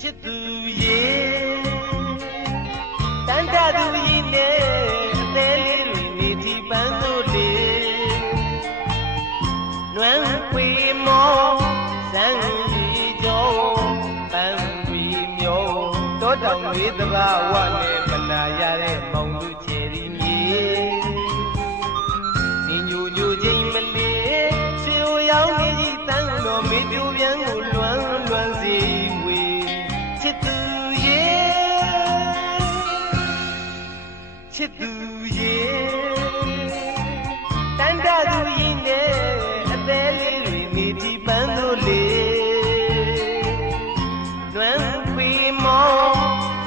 ချစ်သူရေတန်တာသူရင်နဲ့အသေးလေးတွေနေဒီပန်းတို့လေလွမ်းခွေမောဇန်ရီကျော်ပန်းရီမျိုးတောတောင်လေးသဘာဝနဲ့မနာရတဲ့မောင်သူချယ်ရီမြေဒီညိုညိုချင်းမလေးစေဟိုရောက်နေကြီးတန်းတော်မေပြိုပြန်ကိုလွမ်းစီဝေချစ်သူရေချစ်သူရေတန်တာသူရင်နဲ့အသေးလေးတွေနေဒီပန်းတို့လေလွမ်းခွေမော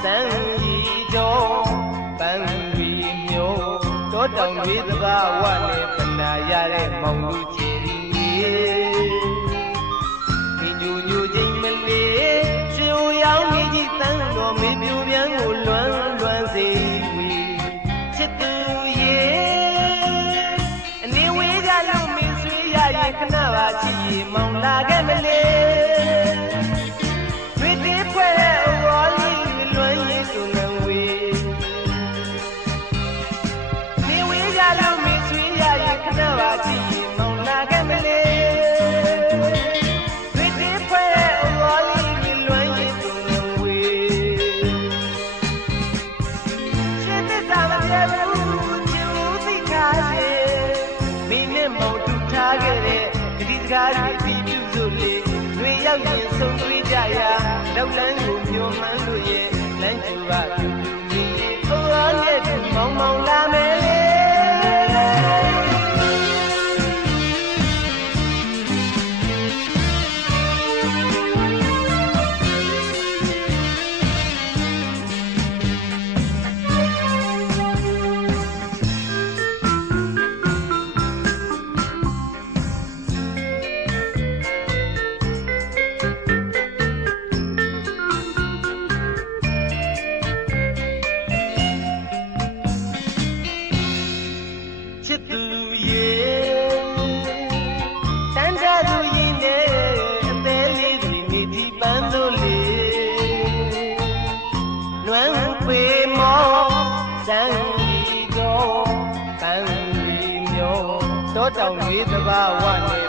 ဇန်ရီကျော်ပန်းရီမျိုးတောတောင်လေးသဘာဝနဲ့ပနာရတဲ့မောင်လူချယ်ရီဒီညိုညိုချင်းမလေးစေဟိုရောက်နေကြီးတန်းတော်မေပြိုပြန်ကိုလွမ်းစေဝေချစ်သူရေအနေဝေးကြလို့မင်းဆွေးရရင်ခဏပါချစ်ရေမောင်လာခဲ့မလေးတွေ့သေးဖွဲ့တဲ့အဝါလေးလွမ်းရည်သူငဝေနေဝေးကြလို့မင်းဆွေးရရင်ခဏပါချစ်ရေမောင်လာခဲ့မလေးတွေ့သေးဖွဲ့တဲ့အဝါလေးလွမ်းရည်သူငဝေရှင်းတဲ့တာမပြဘူးချင်လို့သိခါစေမင်းနဲ့မောင်တူထားခဲ့တဲ့ဂတိစကားတွေပြီးပြုစို့လေတွေရောက်ရင်ဆုံးတွေ့ကြရာလောက်လန်းကိုမျောမှန်းလို့ရဲ့လမ်းကျူပါတူတူမီအိုးအားနဲ့တူမောင်မောင်လာမယ်လေချစ်သူရေတန်တာသူရင်နဲ့အသေးလေးတွေနေဒီပန်းတို့လေလွမ်းခွေမောဇန်ရီကျော်ပန်းရီမျိုးတောတောင်လေးသဘာဝနဲ့